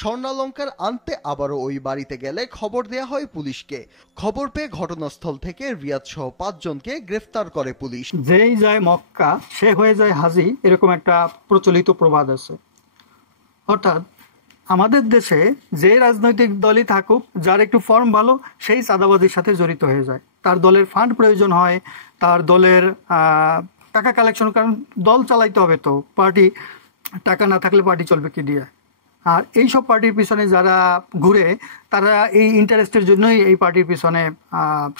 স্বর্ণালংকার আনতে আবারও ওই বাড়িতে গেলে খবর দেয়া হয় পুলিশকে। খবর পেয়ে ঘটনাস্থল থেকে রিয়াদ সহ 5 জনকে গ্রেফতার করে পুলিশ। যেই যায় মক্কা সে হয়ে যায় হাজি, এরকম একটা প্রচলিত প্রবাদ আছে। অর্থাৎ আমাদের দেশে যে রাজনৈতিক দলই থাকুক, যার একটু ফর্ম ভালো, সেই চাঁদাবাজির সাথে জড়িত হয়ে যায়। তার দলের ফান্ড প্রয়োজন হয়, তার দলের টাকা কালেকশন, কারণ দল চালাইতে হবে, তো পার্টি টাকা না থাকলে পার্টি চলবে কি দিয়ে। আর এই সব পার্টির পিছনে যারা ঘুরে, তারা এই ইন্টারেস্টের জন্যই এই পার্টির পিছনে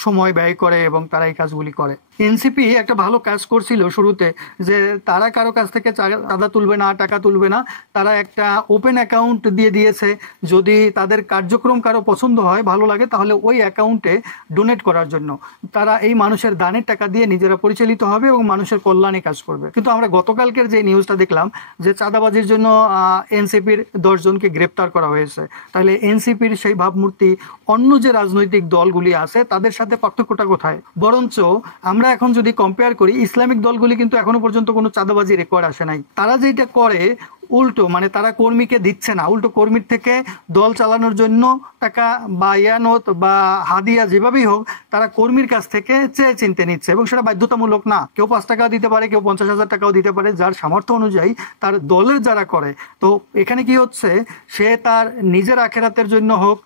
সময় ব্যয় করে এবং তারা এই কাজগুলি করে। এনসিপি একটা ভালো কাজ করছিল শুরুতে, যে তারা কারো কাছ থেকে চাঁদা তুলবে না, টাকা তুলবে না, তারা একটা ওপেন অ্যাকাউন্ট দিয়ে দিয়েছে। যদি তাদের কার্যক্রম কারো পছন্দ হয়, ভালো লাগে, তাহলে ওই অ্যাকাউন্টে ডোনেট করার জন্য তারা এই মানুষের দানের টাকা দিয়ে নিজেরা পরিচালিত হবে এবং মানুষের কল্যাণে কাজ করবে। কিন্তু আমরা গতকালকের যে নিউজটা দেখলাম যে চাঁদাবাজির জন্য এনসিপির 10 জনকে গ্রেপ্তার করা হয়েছে, তাহলে এনসিপির সেই ভাবমূর্তি অন্য যে রাজনৈতিক দলগুলি আছে তাদের সাথে পার্থক্যটা কোথায়? বরঞ্চ আমরা এখন যদি কম্পেয়ার করি, ইসলামিক দলগুলি কিন্তু এখনো পর্যন্ত কোনো চাঁদাবাজি রেকর্ড আসে নাই। তারা যেটা করে উল্টো, মানে তারা কর্মীকে দিচ্ছে না, উল্টো কর্মীর থেকে দল চালানোর জন্য টাকা বা ইয়ানত বা হাদিয়া যেভাবেই হোক, তারা কর্মীর কাছ থেকে চেয়ে চিনতে নিচ্ছে, এবং সেটা বাধ্যতামূলক না। কেউ 5 টাকা দিতে পারে, কেউ 50,000 টাকাও দিতে পারে, যার সামর্থ্য অনুযায়ী তার দলের যারা করে। তো এখানে কি হচ্ছে, সে তার নিজের আখেরাতের জন্য হোক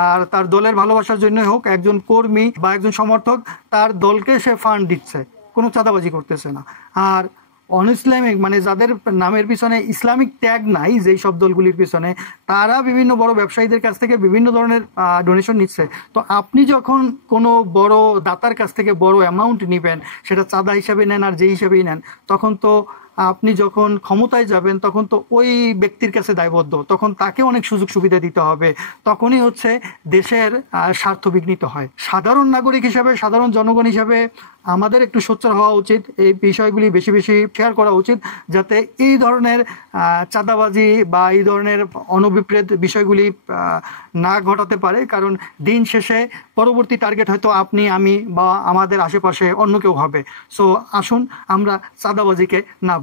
আর তার দলের ভালোবাসার জন্য হোক, একজন কর্মী বা একজন সমর্থক তার দলকে সে ফান্ড দিচ্ছে, কোনো চাঁদাবাজি করতেছে না। আর অন ইসলামিক, মানে যাদের নামের পিছনে ইসলামিক ট্যাগ নাই, যেই সব দলগুলির পিছনে, তারা বিভিন্ন বড় ব্যবসায়ীদের কাছ থেকে বিভিন্ন ধরনের ডোনেশন নিচ্ছে। তো আপনি যখন কোনো বড় দাতার কাছ থেকে বড় অ্যামাউন্ট নিবেন, সেটা চাঁদা হিসাবে নেন আর যে হিসাবেই নেন, তখন তো আপনি যখন ক্ষমতায় যাবেন তখন তো ওই ব্যক্তির কাছে দায়বদ্ধ, তখন তাকে অনেক সুযোগ সুবিধা দিতে হবে, তখনই হচ্ছে দেশের স্বার্থ বিঘ্নিত হয়। সাধারণ নাগরিক হিসাবে, সাধারণ জনগণ হিসাবে আমাদের একটু সোচ্চার হওয়া উচিত, এই বিষয়গুলি বেশি বেশি শেয়ার করা উচিত, যাতে এই ধরনের চাঁদাবাজি বা এই ধরনের অনভিপ্রেত বিষয়গুলি না ঘটাতে পারে। কারণ দিন শেষে পরবর্তী টার্গেট হয়তো আপনি, আমি বা আমাদের আশেপাশে অন্য কেউ হবে। সো আসুন আমরা চাঁদাবাজিকে না